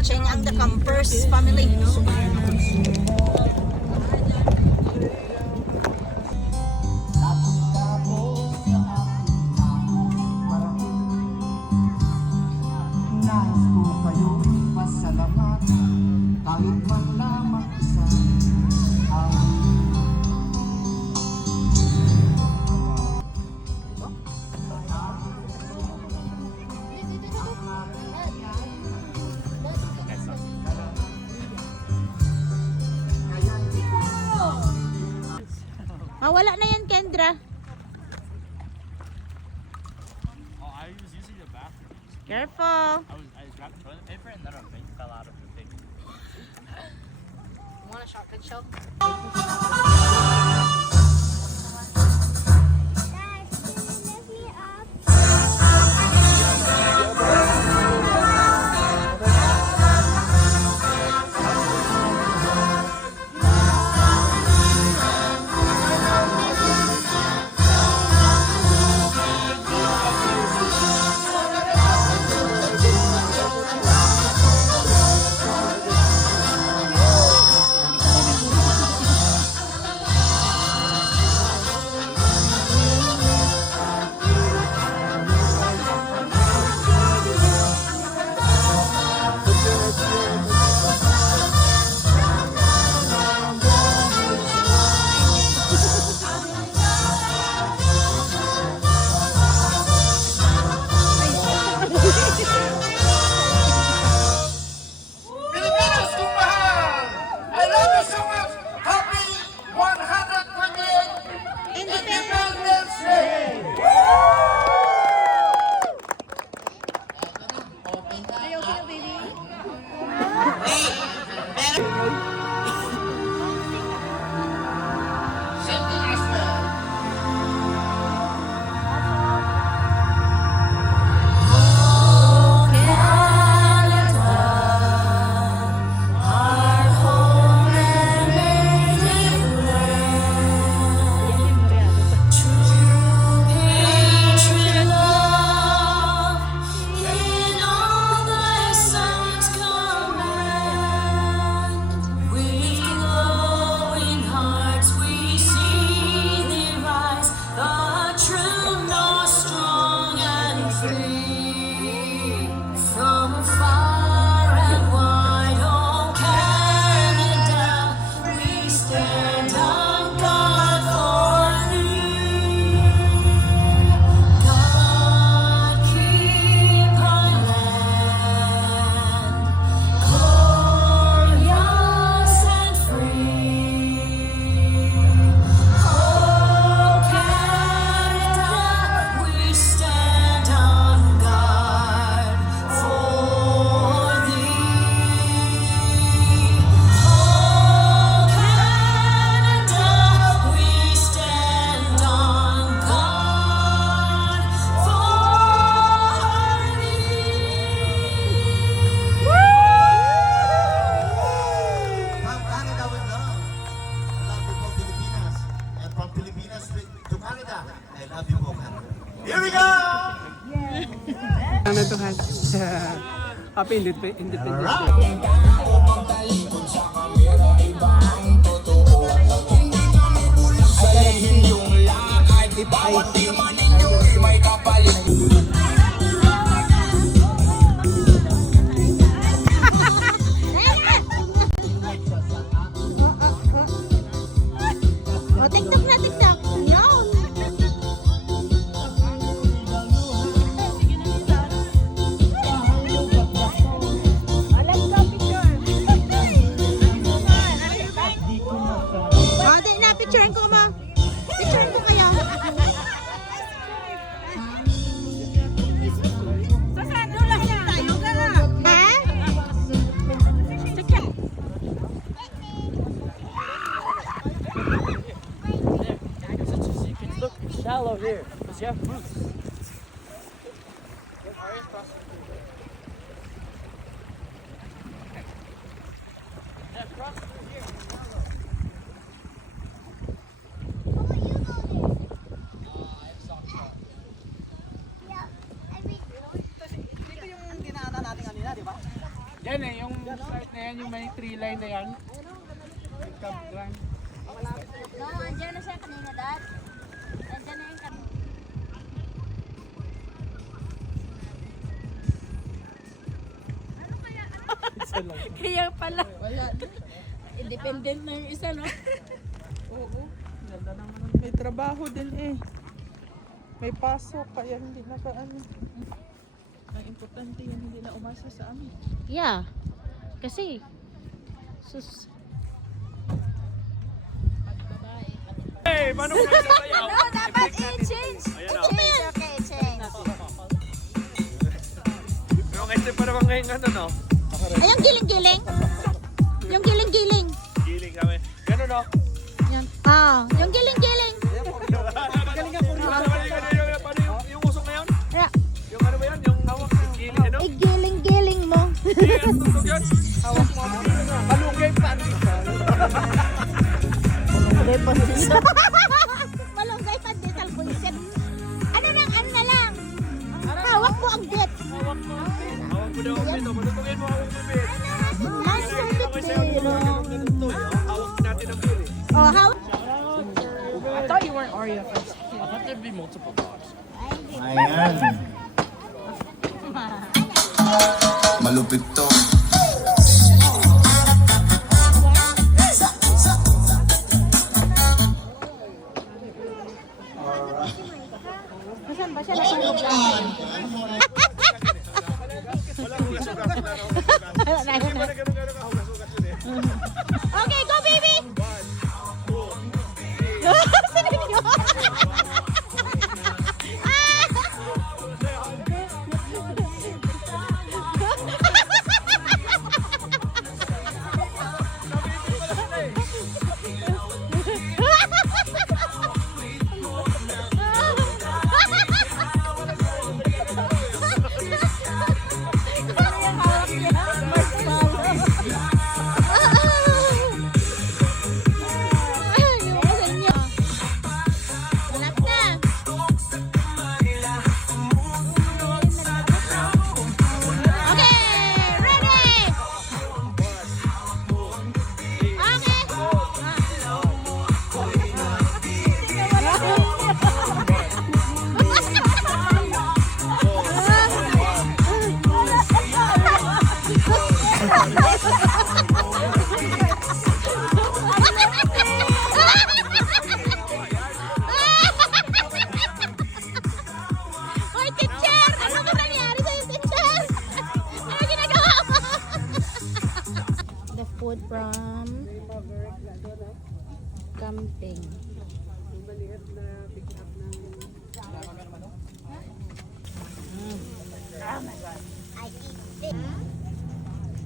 watching ang the Campers family. Wala na yan, Kendra. Oh, I was using the bathroom. Careful. I grabbed toilet paper and then a vein fell out of the thing. Want a shotgun shell? Pilipinas kong mahal! I love you so much! Happy 128th Independence Day! Are you okay, baby? Safety aspect. From far and wide, oh Canada, we stand on guard for thee. God keep our land glorious and free. Oh Canada, we stand on guard for thee. Oh Canada, we stand on guard for thee. From Canada with love. I love you po, Pilipinas. And from Pilipinas to Canada, I love you po, Canada. Here we go! Ano to, Han? Happy Independence Day. Alright. O, TikTok na, TikTok. Yun. O, di na, picturean ko mo. Picturean ko kaya. Tayo ka. Ha? Sige. Look, it's shallow here. Because you have roots. Yeah, cross through here. Dito yung dinaanan natin kanina, di ba? Yan eh, yung start na yan, yung may 3 line na yan. Yung campground. No, andyan na siya kanina, Dad. Andyan na yung kanina. Isa lang. Kaya pala. Wala. Independent na yung isa, no? Oo. Ganda naman. May trabaho din eh. May pasok, kaya hindi na ano. Ang importante yan, hindi na umasa sa amin. Yeah. Kasi, sus. Hey, paano ko nagsasayaw? No, dapat i-change. I-change. Okay, change. Yung kasi pa naman ngayon ano, no? Ay, yung giling-giling. Yung giling-giling. Giling kami. Gano'n, no? Yan. Ah, yung giling-giling. Galing ako. Paano yung usok na yun? Yeah. Yung ano ba yan? Yung hawak ng giling, ano? Igiling-giling mo. Hindi, ang tugtog yun. Hawak mo. Malunggay pa. Malunggay pa din sa buisit. Ano na lang. Hawak mo ang bit. Hawak mo daw ang bito. Malutungin mo hawak mo bit. Master bitero. Hawak natin ang bit. Oh, hawak. I thought you weren't Oreo first. I thought there'd be multiple dogs. Ayan. Malupit to. Saan ba siya natulog lang? Okay, go baby! Hoy, teacher! Ano ba nangyari sa'yo, teacher? Ano ginagawa mo? The food from camping.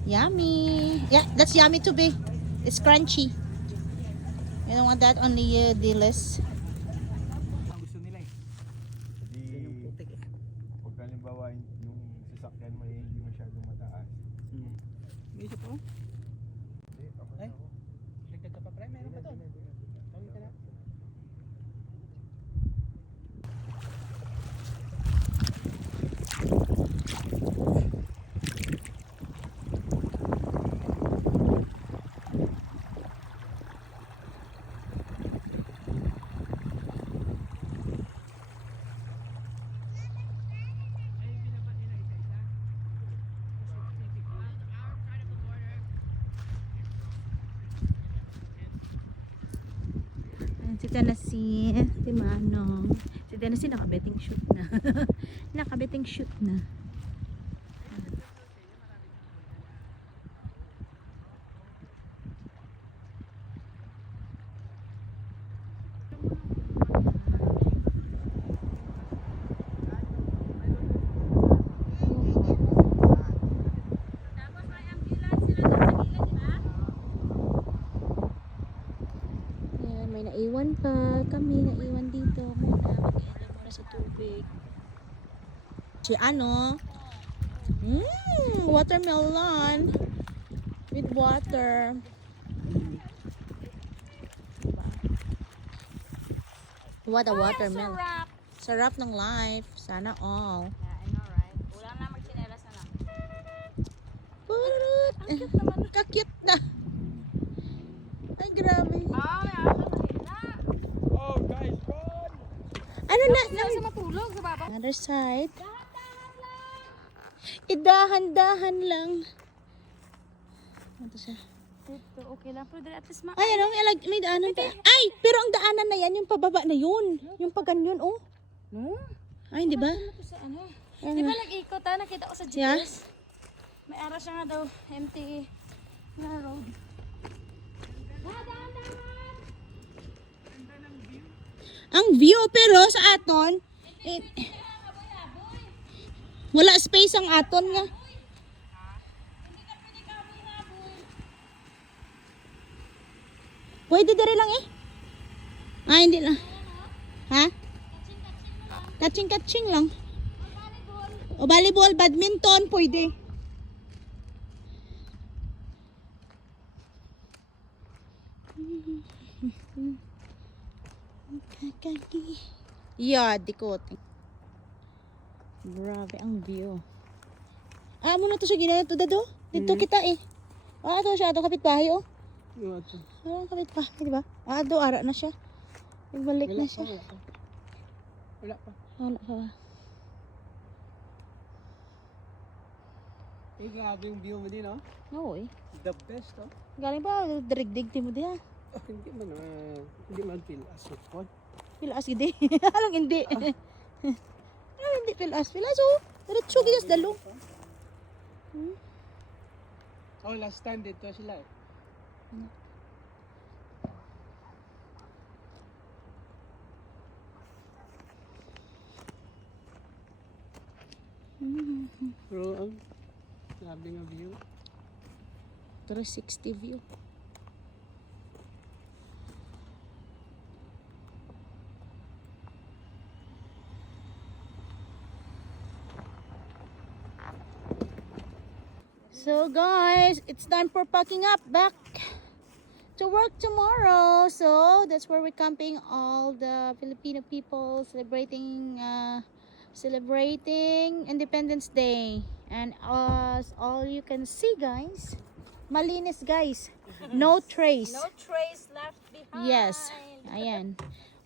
Yummy. Yeah, that's yummy to be. It's crunchy. You don't want that on the list. Gusto nila eh. Pag halimbawa yung sasakyan mo eh, hindi masyadong mataas. May isa pa? Hindi, okay Ay. na ako. Dagdag ka pa, pre? Meron pa doon. Tawag ka na. Si Tennessee, si Manong. Si Tennessee naka-betting shoot na. Naka-betting shoot na. Ayan, may naiwan pa. Kami naiwan dito muna. Mag-iinom muna sa tubig. Si ano? Watermelon with water. Diba? What a watermelon. Sarap ng life. Sana all. Yeah, I know, right? Wala na magsinelas na lang. Puro Kakit na. Ay, grabe. Oh, guys, run! Ano na? Sa matulog sa baba. Another side. Idahan-dahan lang. Ano siya? Ito, okay lang. Pero at least Ay, ano? May daanan pa. Ay, pero ang daanan na yan, yung pababa na yun. Yung paganyan, oh. Ay, hindi ba? sa ano. Di ba nag-ikot ha? Nakita ko sa GPS. Yeah. May araw siya nga daw. Empty na road. Ang view, pero sa aton, wala space ang aton nga. Pwede dire lang eh. Ah, hindi lang. Ha? Catching lang. O volleyball, badminton, pwede. Yeah, dikot. Grabe ang view. Ah, muna to siya ginagawa dado. Dito kita eh. Ah, ito siya, ito kapitbahay oh. Yung ato. Ah, kapitbahay, di ba? Ah, ito, ara na siya. Nagbalik na siya. Wala pa. Wala pa ba? Eh, grabe yung view mo din, oh. Oo eh. The best, oh. Galing pa, dirigdig ti mo diha. Hindi man feel as support. Pilas gidi. Alang hindi. Alang hindi pilas. Pilas oh. Diretso gidas dalo. Oh, last time dito sila eh. Pero ang grabe nga view. 360 view. So guys, it's time for packing up back to work tomorrow. So that's where we're camping, all the Filipino people celebrating Independence Day. And as all you can see guys, malinis guys. No trace. No trace left behind. Yes. Ayan.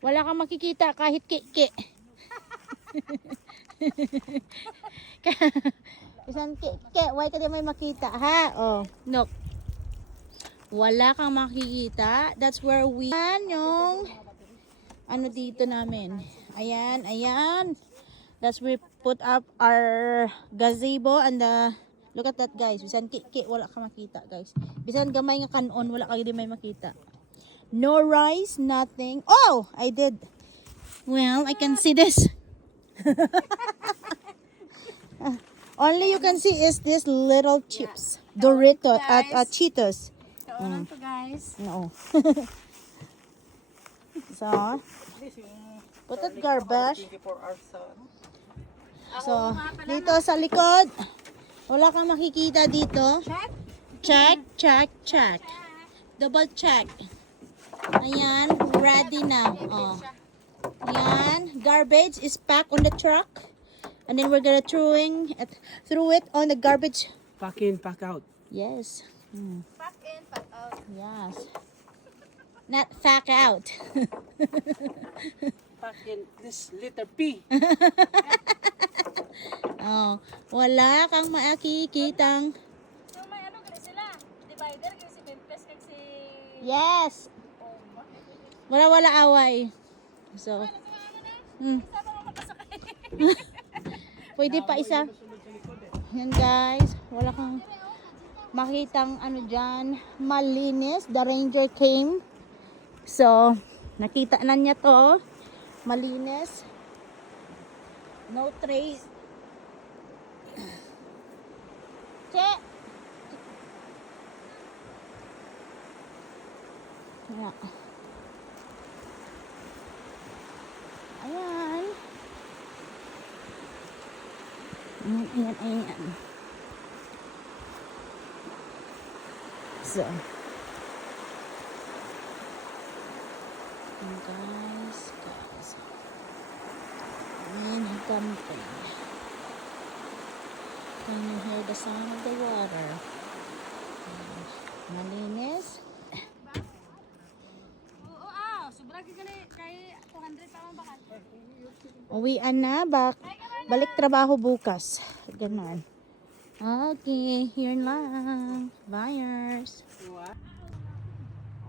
Wala kang makikita kahit kiki. Isang kiki, why ka di may makita, ha? Oh, no. Wala kang makikita. That's where we yung ano dito namin. Ayan, ayan. That's where we put up our gazebo and look at that guys. Bisan kiki, wala kang makita guys. Bisan gamay nga kanon, wala ka di may makita. No rice, nothing. Oh, I did. Well, I can see this. Only you can see is this little chips. Dorito at Cheetos. So, lang to guys. No. So, put that garbage. 24 hours sa So, dito sa likod, wala kang makikita dito. Check. Double check. Ayan, ready na. Oh. Ayan, garbage is packed on the truck. And then we're gonna throw it on the garbage. pack in, pack out. Yes. Pack in, pack out. Yes. Not pack out. Pack in this letter P. Oh, wala kang makikitang. So, may ano ganun sila? Divider, ganun si Bempes, kag si... Yes. Wala away. So, pwede pa isa. Yan guys, wala kang makitang ano dyan. Malinis. The ranger came. So, nakita na niya to. Malinis. No trace. Che! Yeah. Ayan. Ayan. So. Guys. Ayan, camping. Can you hear the sound of the water? Uwian na. Balik trabaho bukas. Ganon. Okay, here lang. Buyers. Oo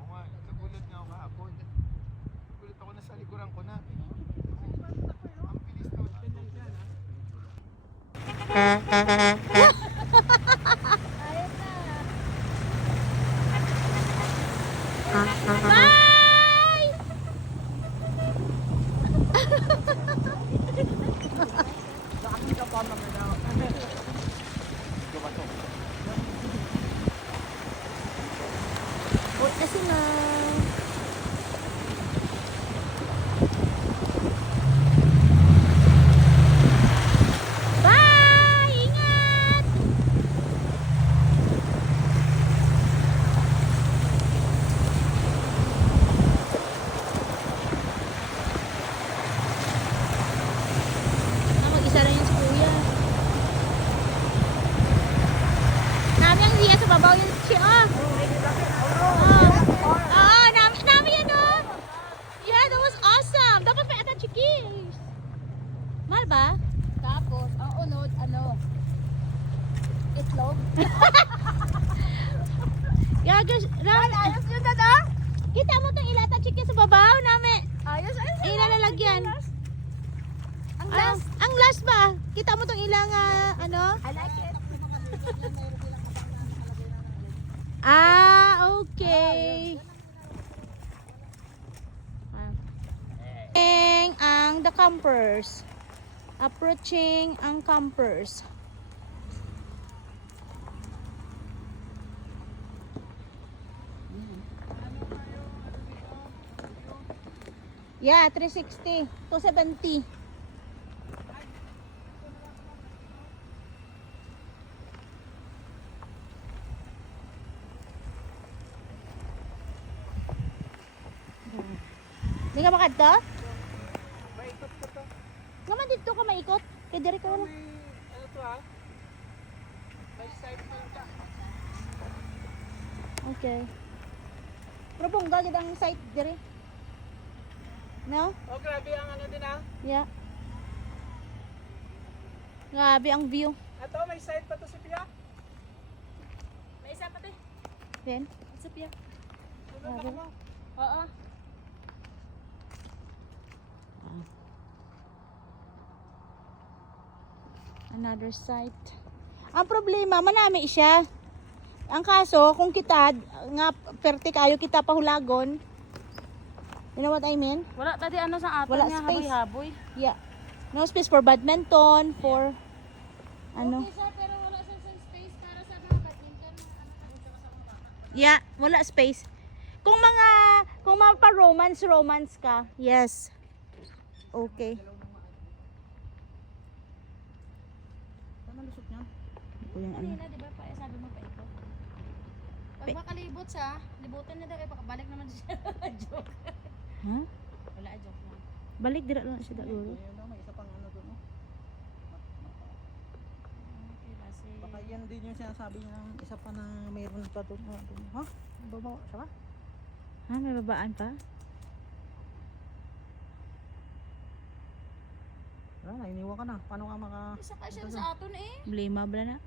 nga, nagulat nga ako kahapon. Nagulat ako na sa likuran ko na. Ang bilis to. Bye! Huwag na sila. Bye! Ingat! Mag-isa lang yung si kuya. Nami ang siya sa babaw yung siya. Nami yan oh. Yeah, that was awesome. Dapat may attach keys. Mahal ba? Tapos, ang unod, itlog. Gagas, Ram. Ayos yun na na. Kita mo itong ilatach keys sa babaw nami. Ayos. Ilalagyan. Ang last. Ang last ba? Kita mo itong ilang I like it. Okay. Ang the campers. Approaching ang campers. Yeah, 360. 270. Di ka makadto? Maikot ko to. Nga man dito ka maikot. Kaya diri ka wala. Ano to ha? May side lang ka. Okay. Pero bongga gid ang site diri. No? Oh, grabe ang ano din ha. Yeah. Grabe ang view. Ato, may side pa to si Pia. May isa pa te. Then, Sa piya. Sunod na mo. Oo. another site. Ang problema, manami siya. Ang kaso, kung kita, nga perte kayo kita pahulagon. You know what I mean? Wala tadi sa ato Wala niya, space. haboy-haboy. Yeah. No space for badminton, for ano. Okay sir, pero wala sa space para sa mga badminton. Yeah, wala space. Kung mga pa-romance ka, yes. Okay. Tama lusot niya. Ito yung ano. Kanina, di ba pa, sabi mo pa ito. Pag makalibot siya, libutan niya daw, pakabalik naman siya. Joke. Ha? Wala, joke lang. Balik dira lang siya dalo. Ayun daw, may isa pang ano doon. Okay, kasi... Baka yan din yung sinasabi niya ng isa pa na mayroon pa doon. Ha? Babawa siya ba? Ha, may babaan pa? Nainiwan ka na. Paano ka maka... Isa ka siya sa aton eh. Blame bala na.